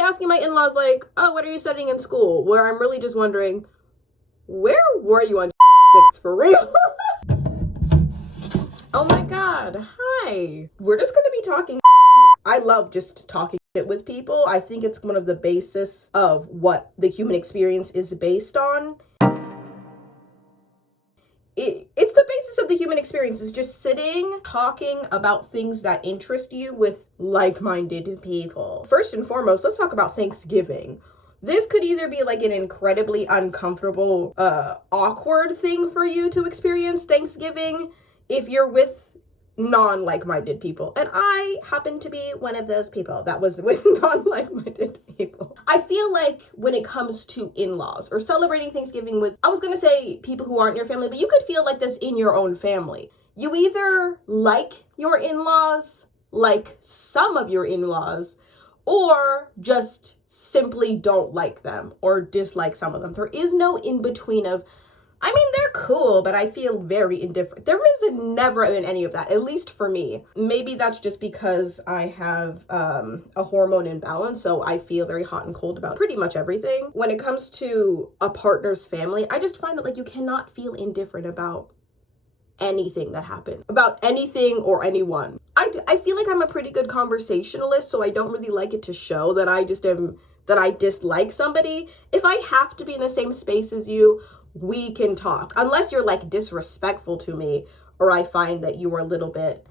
be asking my in-laws like, oh, what are you studying in school? Where I'm really just wondering, where were you on for real? Oh my god, hi. We're just gonna be talking. I love just talking with people. I think it's one of the basis of what the human experience is based on. It's the basis of the human experience, is just sitting, talking about things that interest you with like-minded people. First and foremost, let's talk about Thanksgiving. This could either be like an incredibly uncomfortable, awkward thing for you to experience Thanksgiving if you're with non-like-minded people. And I happen to be one of those people that was with non-like-minded people. I feel like when it comes to in-laws or celebrating Thanksgiving with, I was gonna say people who aren't your family, but you could feel like this in your own family. You either like your in-laws, like some of your in-laws, or just simply don't like them or dislike some of them. There is no in-between of, I mean, they're cool, but I feel very indifferent. There is never been any of that, at least for me. Maybe that's just because I have a hormone imbalance, so I feel very hot and cold about pretty much everything. When it comes to a partner's family, I just find that like you cannot feel indifferent about anything that happens, about anything or anyone. I feel like I'm a pretty good conversationalist, so I don't really like it to show that I dislike somebody. If I have to be in the same space as you, we can talk, unless you're like disrespectful to me, or I find that you are a little bit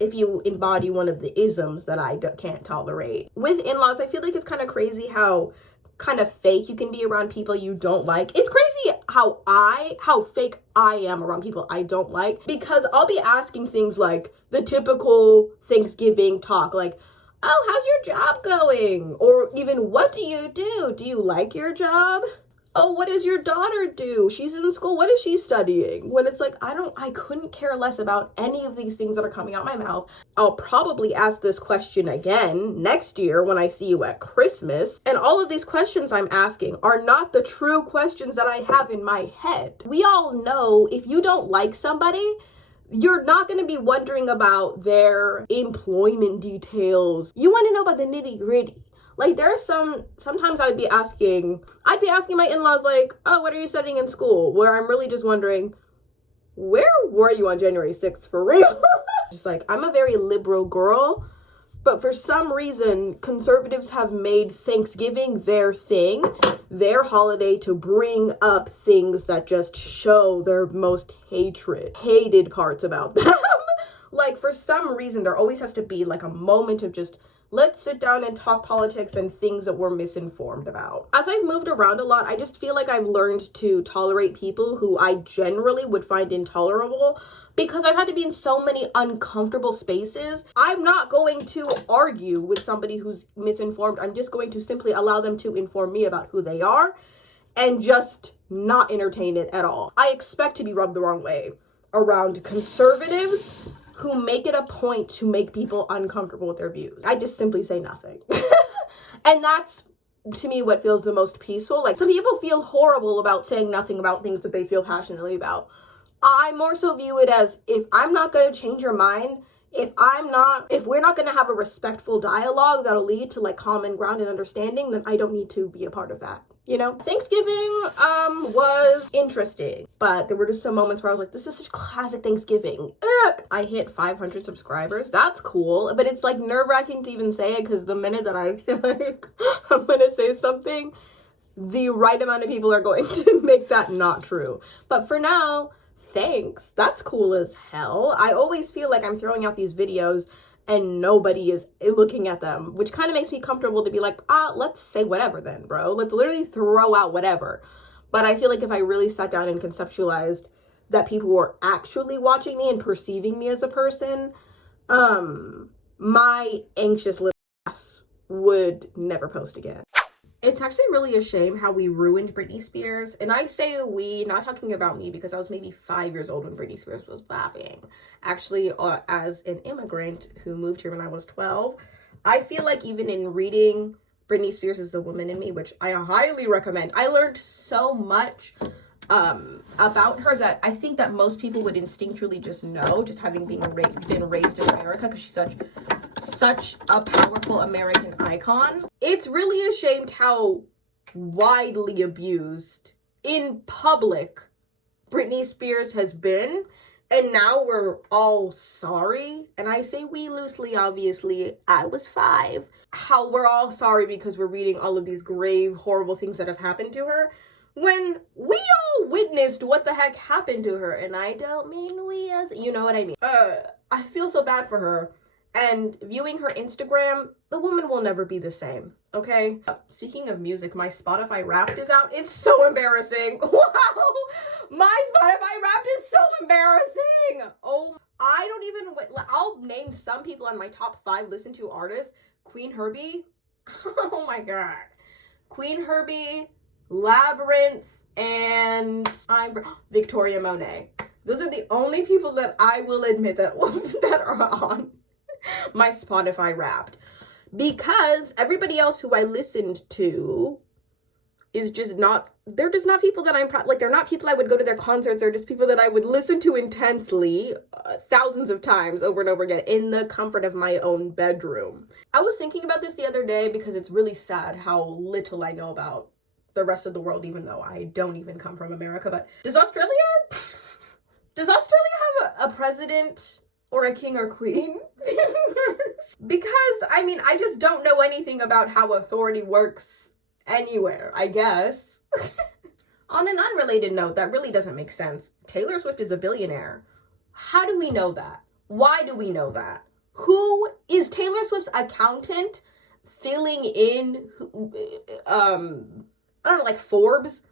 if you embody one of the isms that I can't tolerate. With in-laws, I feel like it's kind of crazy how kind of fake you can be around people you don't like. It's crazy how fake I am around people I don't like, because I'll be asking things like the typical Thanksgiving talk, like, oh, how's your job going? Or even, what do you do? Do you like your job? Oh, what does your daughter do? She's in school. What is she studying? When it's like, I couldn't care less about any of these things that are coming out my mouth. I'll probably ask this question again next year when I see you at Christmas. And all of these questions I'm asking are not the true questions that I have in my head. We all know if you don't like somebody, you're not going to be wondering about their employment details. You want to know about the nitty-gritty. Like, there's sometimes I'd be asking my in-laws like, oh, what are you studying in school? Where I'm really just wondering, where were you on January 6th for real? Just like, I'm a very liberal girl, but for some reason, conservatives have made Thanksgiving their thing, their holiday, to bring up things that just show their most hated parts about them. Like, for some reason, there always has to be like a moment of just, let's sit down and talk politics and things that we're misinformed about. As I've moved around a lot, I just feel like I've learned to tolerate people who I generally would find intolerable, because I've had to be in so many uncomfortable spaces. I'm not going to argue with somebody who's misinformed. I'm just going to simply allow them to inform me about who they are and just not entertain it at all. I expect to be rubbed the wrong way around conservatives who make it a point to make people uncomfortable with their views. I just simply say nothing. And that's, to me, what feels the most peaceful. Like, some people feel horrible about saying nothing about things that they feel passionately about. I more so view it as, if I'm not gonna change your mind, if we're not gonna have a respectful dialogue that'll lead to like common ground and understanding, then I don't need to be a part of that. You know, Thanksgiving was interesting, but there were just some moments where I was like, this is such classic Thanksgiving. Ugh! I hit 500 subscribers. That's cool, but it's like nerve-wracking to even say it, because the minute that I feel like I'm gonna say something, the right amount of people are going to make that not true. But for now, thanks. That's cool as hell. I always feel like I'm throwing out these videos and nobody is looking at them, which kind of makes me comfortable to be like, let's say whatever then, bro. Let's literally throw out whatever. But I feel like if I really sat down and conceptualized that people were actually watching me and perceiving me as a person, my anxious little ass would never post again. It's actually really a shame how we ruined Britney Spears. And I say we, not talking about me, because I was maybe 5 years old when Britney Spears was popping. Actually, as an immigrant who moved here when I was 12, I feel like even in reading Britney Spears is the Woman in Me, which I highly recommend, I learned so much about her that I think that most people would instinctually just know, just having been raised in America, because she's such a powerful American icon. It's really a shame how widely abused in public Britney Spears has been, and now we're all sorry. And I say we loosely, obviously, I was 5. How we're all sorry because we're reading all of these grave, horrible things that have happened to her, when we all witnessed what the heck happened to her. And I don't mean we as, you know what I mean. I feel so bad for her. And viewing her Instagram, the woman will never be the same, okay? Speaking of music, my Spotify Wrapped is out. It's so embarrassing. Wow! My Spotify Wrapped is so embarrassing! Oh, I don't even, I'll name some people on my top 5 listen to artists. Queen Herbie. Oh my god. Queen Herbie, Labyrinth, and Victoria Monet. Those are the only people that I will admit that are on my Spotify Wrapped, because everybody else who I listened to is just not, they're just not people that I'm like, they're not people I would go to their concerts. They're just people that I would listen to intensely thousands of times over and over again in the comfort of my own bedroom. I was thinking about this the other day because it's really sad how little I know about the rest of the world, even though I don't even come from America. But does Australia have a president or a king or queen? Because, I mean, I just don't know anything about how authority works anywhere, I guess. On an unrelated note, that really doesn't make sense. Taylor Swift is a billionaire. How do we know that? Why do we know that? Who is Taylor Swift's accountant filling in, I don't know, like Forbes,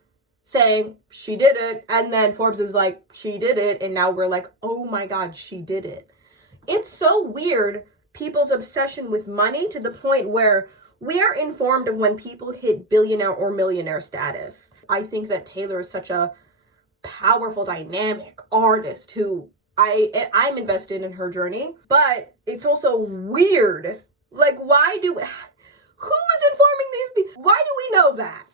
saying she did it, and then Forbes is like, she did it, and now we're like, oh my god, she did it. It's so weird, people's obsession with money, to the point where we are informed of when people hit billionaire or millionaire status. I think that Taylor is such a powerful, dynamic artist who I'm invested in her journey, but it's also weird. Like, who is informing these people? Why do we know that?